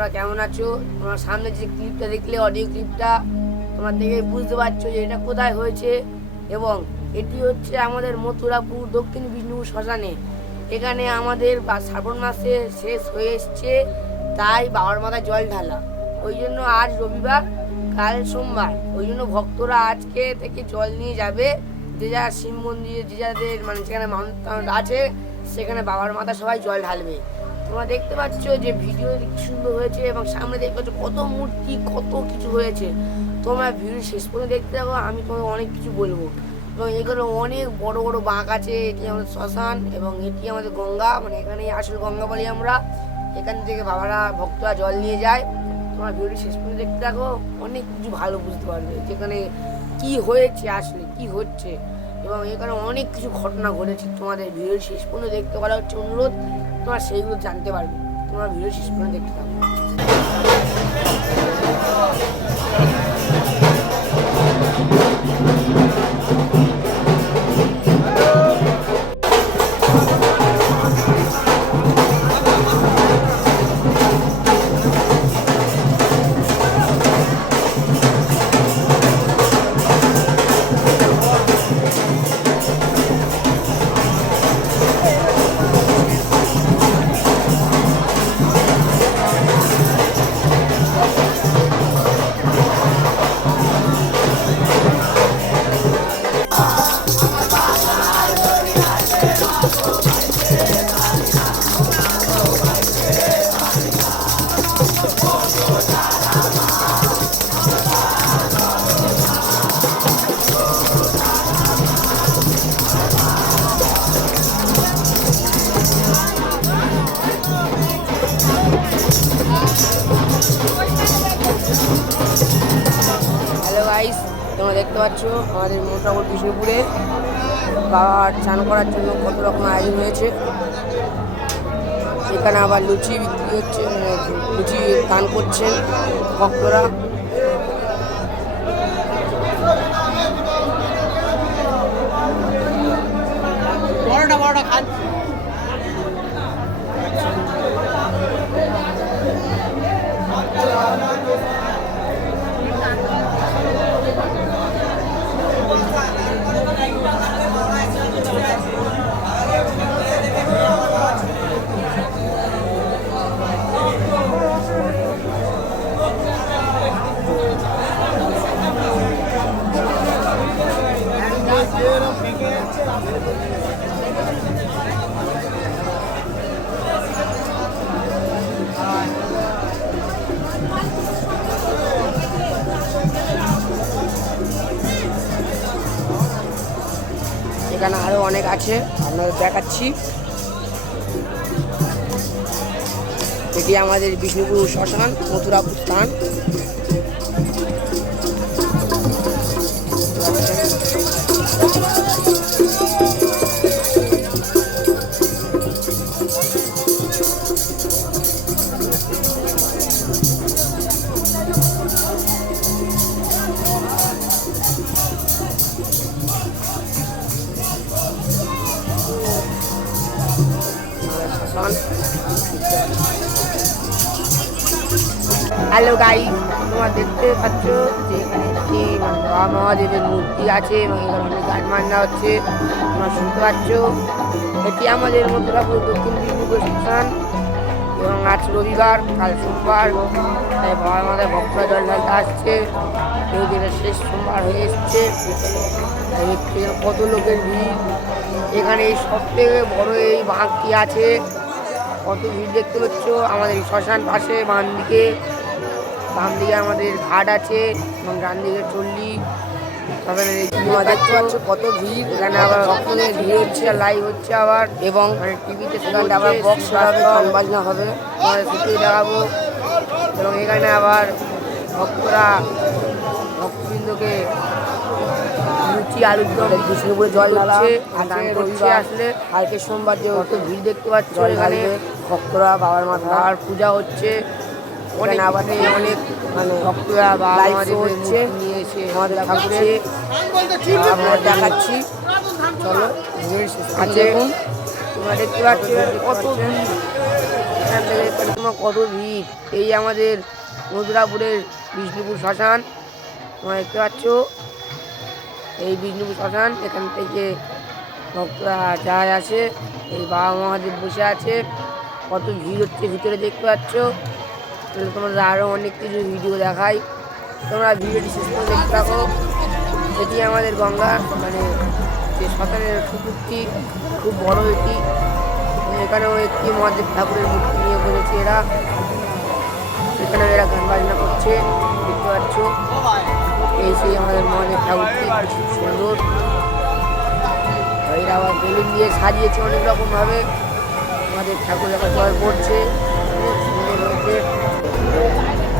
তোমরা কেমন আছো? তোমার সামনে যে ক্লিপটা দেখলে, অডিও ক্লিপটা, তোমরা দেখে বুঝতে পারছো যে এটা কোথায় হয়েছে। এবং এটি হচ্ছে আমাদের মথুরাপুর দক্ষিণ বিষ্ণুপুর শ্মশানে। এখানে আমাদের শ্রাবণ মাসে শেষ হয়ে এসছে, তাই বাবার মাথায় জল ঢালা। ওই জন্য আজ রবিবার, কাল সোমবার, ওই জন্য ভক্তরা আজকে থেকে জল নিয়ে যাবে। যে যার শিব মন্দিরে, যে যাদের মানে যেখানে মানত আছে, সেখানে বাবার মাথা সবাই জল ঢালবে। তোমরা দেখতে পাচ্ছ যে ভিডিও সুন্দর হয়েছে এবং সামনে দেখতে পাচ্ছ কত মূর্তি, কত কিছু হয়েছে। তোমরা ভিডিও শেষ পর্যন্ত দেখতে থাকো, আমি তোমাকে অনেক কিছু বলবো। এবং এখানে অনেক বড় বড় বাঁক আছে। এটি আমাদের শ্মশান এবং এটি আমাদের গঙ্গা, মানে এখানে আসল গঙ্গা বলি আমরা। এখান থেকে বাবারা ভক্তরা জল নিয়ে যায়। তোমরা ভিডিও শেষ পর্যন্ত দেখতে থাকো, অনেক কিছু ভালো বুঝতে পারবে যেখানে কি হয়েছে, আসলে কি হচ্ছে। এবং এখানে অনেক কিছু ঘটনা ঘটেছে। তোমাদের ভিডিও শেষ পর্যন্ত দেখতে পারা হচ্ছে অনুরোধ, তোমরা সেইগুলো জানতে পারবে। তোমরা ভিডিও শেষ পর্যন্ত দেখতে থাকো। হ্যালো গাইস, তোমরা দেখতে পাচ্ছ আমাদের মথুরাপুর বিষ্ণুপুরে বাবার চান করার জন্য কত রকম আয়োজন হয়েছে। এখানে আবার লুচি বিক্রি হচ্ছে, লুচি দান করছেন ভক্তরা। বড়টা বড়টা খান। এখানে আরো অনেক আছে, আপনাদের দেখাচ্ছি। এটি আমাদের বিষ্ণুপুর শ্মশান, মথুরাপুর স্থান। হ্যালো গাইস, তোমরা দেখতে পাচ্ছ যে এখানে একটি বাবা মহাদেবের মূর্তি আছে এবং এখানে অনেক গান বাজনা হচ্ছে, তোমরা শুনতে পাচ্ছ। এটি আমাদের মথুরাপুর দক্ষিণ বিষ্ণুপুর শ্মশান এবং আজ রবিবার, কাল সোমবার, তাই বাবার মাথায় ভক্তরা জল ঢালতে আসছে। কেউ দিনের শেষ সোমবার হয়ে এসছে, কত লোকের ভিড়। এখানে এই সব থেকে বড় এই বাঁকটি আছে, কত ভিড় দেখতে পাচ্ছ। আমাদের শ্মশান পাশে বাম দিকে আমাদের ঘাট আছে এবং ডান দিকে চল্লি। তারপরে দেখতে পাচ্ছ কত ভিড়। এখানে আবার ভক্তদের ভিড় হচ্ছে, লাইভ হচ্ছে আবার, এবং টিভিতে সেখানে আবার বক্স হবে, গান বাজনা হবে, আমাদের সেটাই দেখাবো। এবং এখানে আবার ভক্তরা ভক্তবৃন্দকে লুচি আলুর দম বিষ্ণুপুরে জল ঢালছে আর দান করছে। আসলে কালকে সোমবার যে অত ভিড় দেখতে পাচ্ছ, এখানে ভক্তরা বাবার মাথার পূজা হচ্ছে। অনেক আবার অনেক মানে ভক্তরা বাবা হচ্ছে নিয়ে এসে আমাদের ঠাকুরে আমরা দেখাচ্ছি। চলো আছে, তোমরা দেখতে পাচ্ছ কত ভিড়। এখান থেকে তোমার কত ভিড়। এই আমাদের মথুরাপুরের বিষ্ণুপুর শ্মশান, তোমরা দেখতে পাচ্ছ। এই বিষ্ণুপুর শ্মশান, এখান থেকে ভক্তরা যায় আসে। এই বাবা মহাদেব বসে আছে, কত ভিড় হচ্ছে ভিতরে দেখতে পাচ্ছ। তোমাদের আরও অনেক কিছু ভিডিও দেখাই, তোমরা ভিডিওটি শেষ করে দেখতে থাকো। এটি আমাদের গঙ্গা, মানে যে শ্মশানের পুকুরটি খুব বড় এটি। এখানেও একটি মহাদেব ঠাকুরের মূর্তি নিয়ে বলেছে এরা। এখানে এরা গান বাজনা করছে দেখতে পাচ্ছ। এই সেই আমাদের মহাদেব ঠাকুরটি খুব সুন্দর। এরা আবার বেলুন দিয়ে সাজিয়েছে অনেক রকমভাবে। আমাদের ঠাকুর এখন জল পড়ছে, অনেক সুন্দর হয়েছে।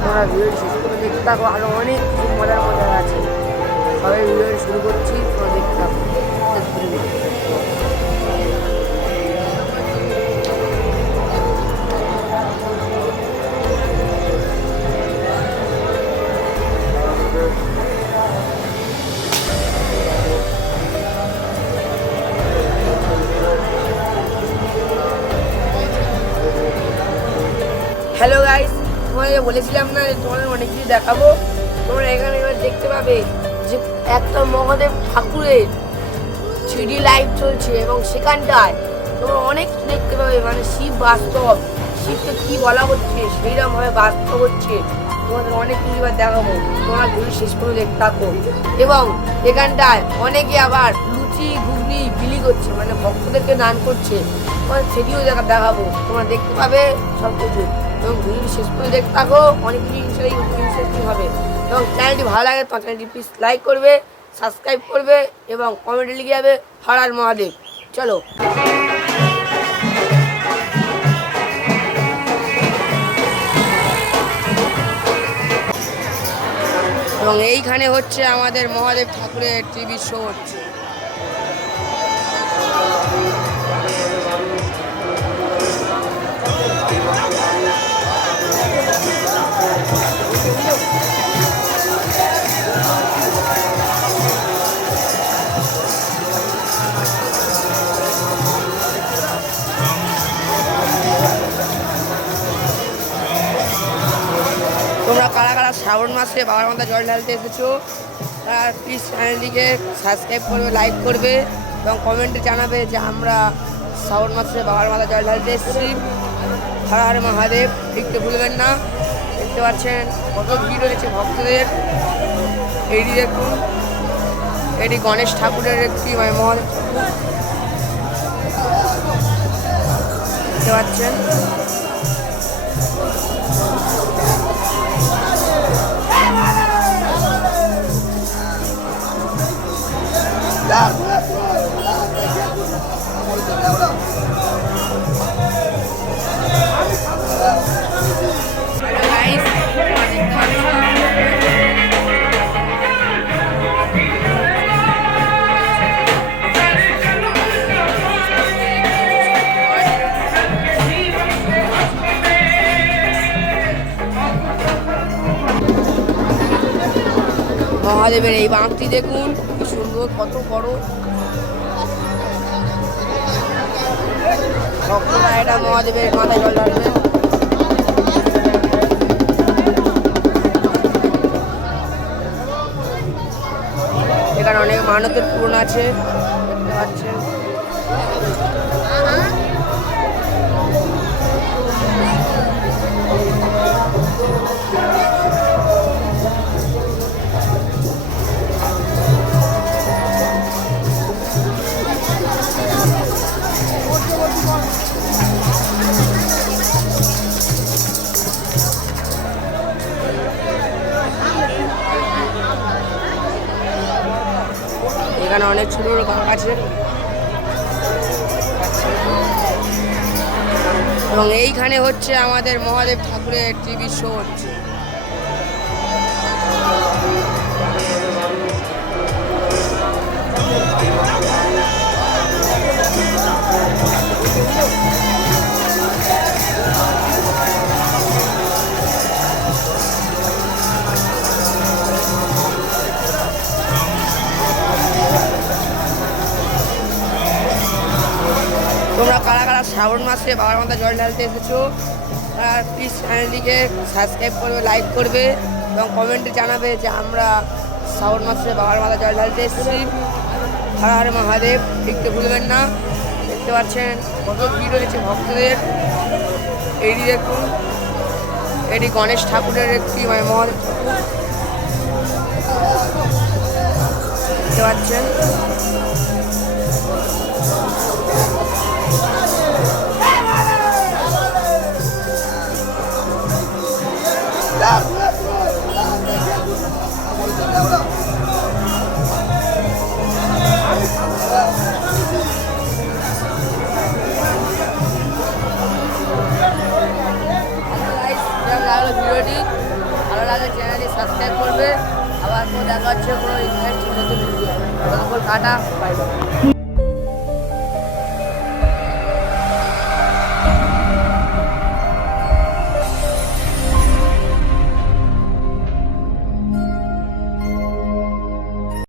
তোমরা ভিডিওটি শেষ করে দেখতে থাকো, আরও অনেক কিছু মজার মজার আছে। সবাই ভিডিওটি শুরু করছি, তোমরা দেখতে থাকো। হ্যালো গাইস, তোমাদের বলেছিলাম না যে তোমাদের অনেক কিছু দেখাবো। তোমরা এখানে এবার দেখতে পাবে যে একটা মহাদেব ঠাকুরের 3D লাইভ চলছে এবং সেখানটায় তোমরা অনেক কিছু দেখতে পাবে। মানে শিব বাস্তব, শিবকে কী বলা হচ্ছে সেইরকমভাবে বাস্তব হচ্ছে। তোমাদের অনেক কিছু এবার দেখাবো, তোমরা ভিডিও শেষ করে দেখতে থাকো। এবং এখানটায় অনেকে আবার লুচি ঘুগনি বিলি করছে, মানে ভক্তদেরকে দান করছে। তোমাদের সেটিও দেখাবো, তোমরা দেখতে পাবে সব কিছু। এবং ভিডিও শেষ করে দেখতে থাকো, অনেক কিছু ইন্টারেস্টিং হবে। এবং চ্যানেলটি ভালো লাগে তো চ্যানেলটি প্লিজ লাইক করবে, সাবস্ক্রাইব করবে এবং কমেন্টে লিখে যাবে হর হর মহাদেব। চলো। এবং এইখানে হচ্ছে আমাদের মহাদেব ঠাকুরের টিভি শো হচ্ছে। তোমরা কারা কারা শ্রাবণ মাসে বাবার মাথা জল ঢালতে এসেছো তারা প্লিজ চ্যানেলটিকে সাবস্ক্রাইব করবে, লাইক করবে এবং কমেন্টে জানাবে যে আমরা শ্রাবণ মাসে বাবার মাথা জল ঢালতে এসেছি। হর হর মহাদেব লিখতে ভুলবেন না। দেখতে পাচ্ছেন কত ভিড় হয়েছে ভক্তদের। এটি দেখুন, এটি গণেশ ঠাকুরের একটি মহাদেব ঠাকুর দেখতে পাচ্ছেন। মহাদেবের এই বাঁকটি দেখুন কি সুন্দর, কত বড়। ভক্তরা এটা মহাদেবের মাথায় জল ঢালবে। এখানে অনেক মানতের পূরণ আছে দেখতে পাচ্ছেন। এখানে অনেক ছোট ছোট গাছ আছে এবং এইখানে হচ্ছে আমাদের মহাদেব ঠাকুরের টিভি শো হচ্ছে। তোমরা কারা কারা শ্রাবণ মাসে বাবার মাথা জল ঢালতে এসেছো তারা প্লিজ চ্যানেলটিকে সাবস্ক্রাইব করবে, লাইক করবে এবং কমেন্টে জানাবে যে আমরা শ্রাবণ মাসে বাবার মাথা জল ঢালতে এসেছি। হর হর মহাদেব লিখতে ভুলবেন না। দেখতে পাচ্ছেন কত ভিড় হয়েছে ভক্তদের। এটি দেখুন, এটি গণেশ ঠাকুরের একটি মহাদেব ঠাকুর দেখতে পাচ্ছেন। ভিডিওটি ভালো লাগলে চ্যানেলটি সাবস্ক্রাইব করবে। আবার দেখা হচ্ছে কোনো ইন্টারেস্টিং নতুন ভিডিও। কাটা বাই বাই।